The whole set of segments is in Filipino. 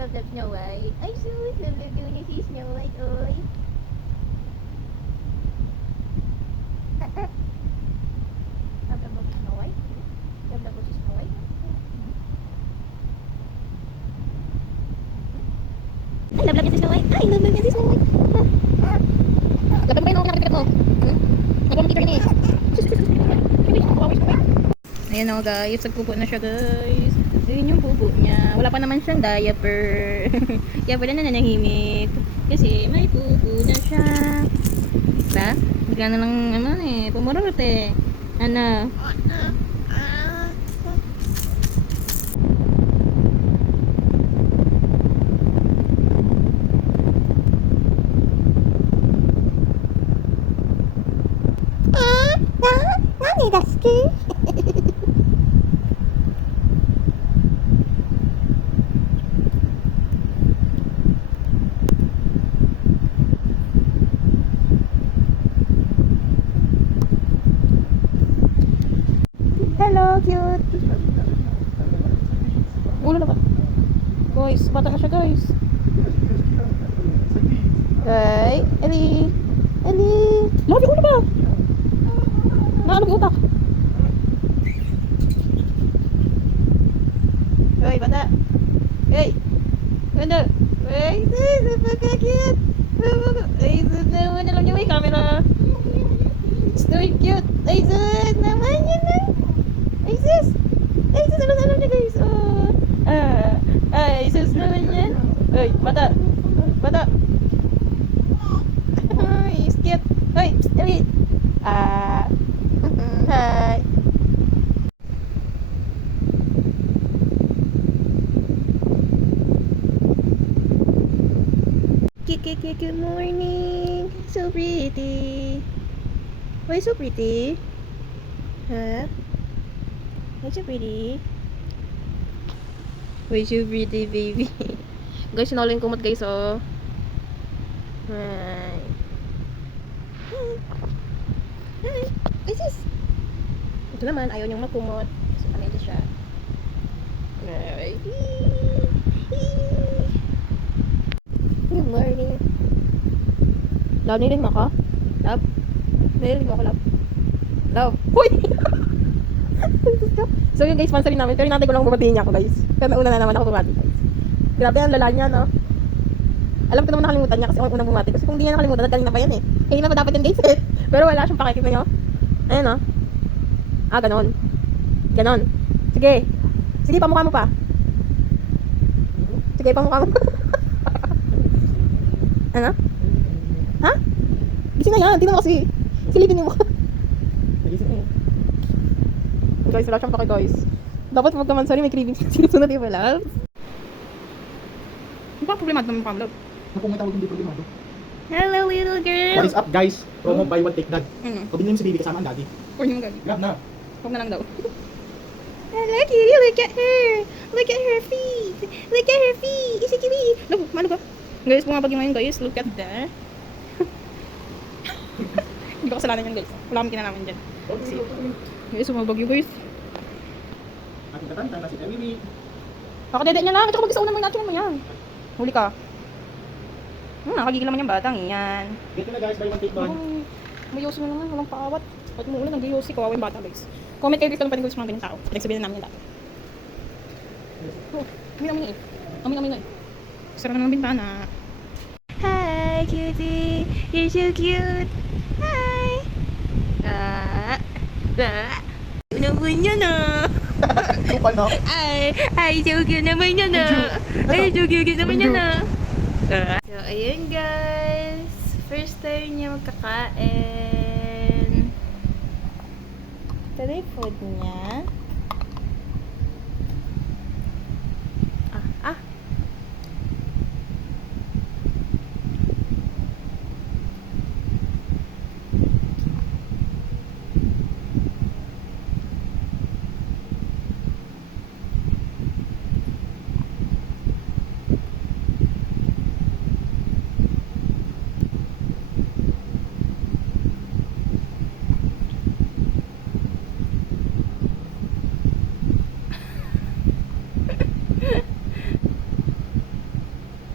Love, love Snow White. Ay, sus. Love, love ko niya si Snow White, oy. Love, love ko si Snow White. Love, love ko si Snow White. Ay, love, love niya si Snow White. Ay, love, love niya si Snow White. Love, love ba yun ako nakakipit mo? Nagpapakita rin eh. Ayan o guys, nagpupo na siya guys. Ayun yung pupo niya. Wala pa naman siyang diaper. Kaya pala na nanahimik. Kasi may pupo na siya. Diba? Bigla na lang naman eh. Pumurot eh. Ano? Nani desu ki? Hello, cute. Ulo na ba? Guys, bata na siya guys. Okay, Ellie. Ellie. Love yung ulo ba? Naalog yung utak. Hey, bata. Hey. Ganda. Hey, sis. Napaka-cute. Hey, sis. Naman alam niyo may camera. It's so cute. Hey, sis. Naman yun na. Hey, sis. Hey, sis. Alam niyo guys. Ay, sis naman yan. Hey, bata. Bata. Ay, it's cute. Hey, Ellie. Hi. Good morning. So pretty. Why so pretty? Huh? Why so pretty? Why so pretty, baby? Guys, sinulin kumot guys, oh. Hi. Hi. Ay, sis. Ito naman, ayaw niyang magkumot. So, ano ito siya? Hi. Good morning. Love, nilin mo ako? Love? Nilin mo ako, love? Love? Uy! So yun guys, pansarin namin. Pero natin ko lang bumatiin niya ako guys. Pero nauna na naman ako bumati guys. Grabe ang lala niya, no? Alam ko naman nakalimutan niya kasi ako unang bumati. Kasi kung di niya nakalimutan, nagkaling na pa yan eh. Kaya na pa dapat yung guys eh. Pero wala siyang pakikita niyo. Ayan, no? Ganon. Ganon. Sige. Sige, pamukha mo pa. Sige, pamukha mo. Ano? Ha? Gising na yan. Tingnan mo kasi. Silipin mo. Guys, wala siyang pake guys. Dapat wag naman, sorry, may cravings. Sinusunod yung wala. Ano ba problemado naman pa, love? Ako may tawag hindi problemado. Hello, little girl. What is up, guys? Promo buy one take that. Pag binili mo si baby kasama ang daddy. Huwag mo gagawin. Grab na. Huwag na lang daw. Look, you look at her. Look at her feet. Look at her feet. Is it cute? Look, malo ka. Guys, bumabag yung ngayon guys. Look at that. Hindi ko kasalanan yan guys. Wala kami kinalaman dyan. Guys, bumabag yung guys. Ating katanta na si Emily. Kakadede niya lang. Ito ka mag-isa unang mag-natural mo yan. Huli ka. Nakagigil naman yung batang yan. Dito na guys, buy one take one. Mayosi mo naman. Walang paawat. Pag umuulan, nag-yosi. Kawawa yung bata guys. Comment kayo dito ng panigod sa mga ganyang tao. Pinagsabihin na namin yan dati. Oh, amin eh. Amin eh. Sarap na ng bintana. Hi, cutie. You're so cute. Hi. Naman yan ah. Kupal na. Ay, so cute naman yan ah. Ay, so cute naman yan ah. So, ayun guys. First time niya magkakain. Ito na yung food niya.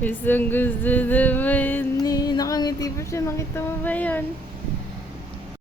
Isang gusto na ba yun eh? Nakangiti pa siya, nakita mo ba yun?